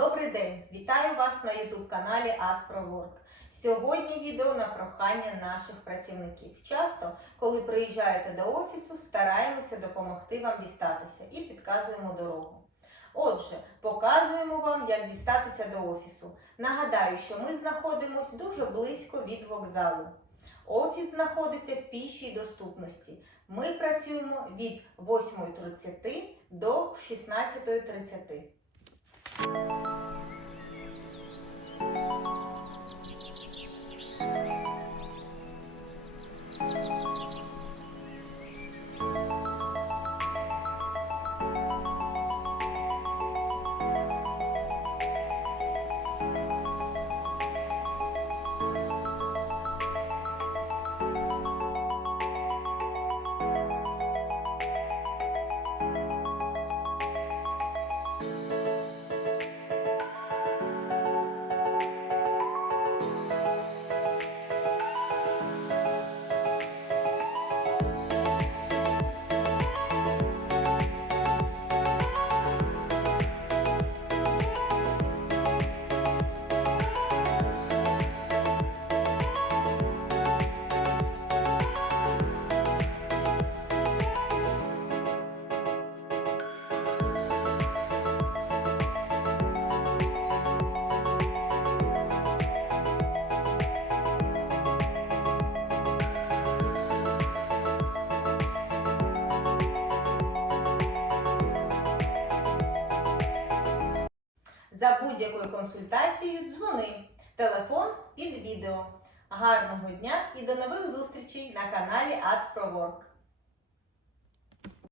Добрий день! Вітаю вас на YouTube каналі AdProWork. Сьогодні відео на прохання наших працівників. Часто, коли приїжджаєте до офісу, стараємося допомогти вам дістатися і підказуємо дорогу. Отже, показуємо вам, як дістатися до офісу. Нагадаю, що ми знаходимося дуже близько від вокзалу. Офіс знаходиться в пішій доступності. Ми працюємо від 8.30 до 16.30. За будь-якою консультацією дзвони. Телефон під відео. Гарного дня і до нових зустрічей на каналі AdProWork.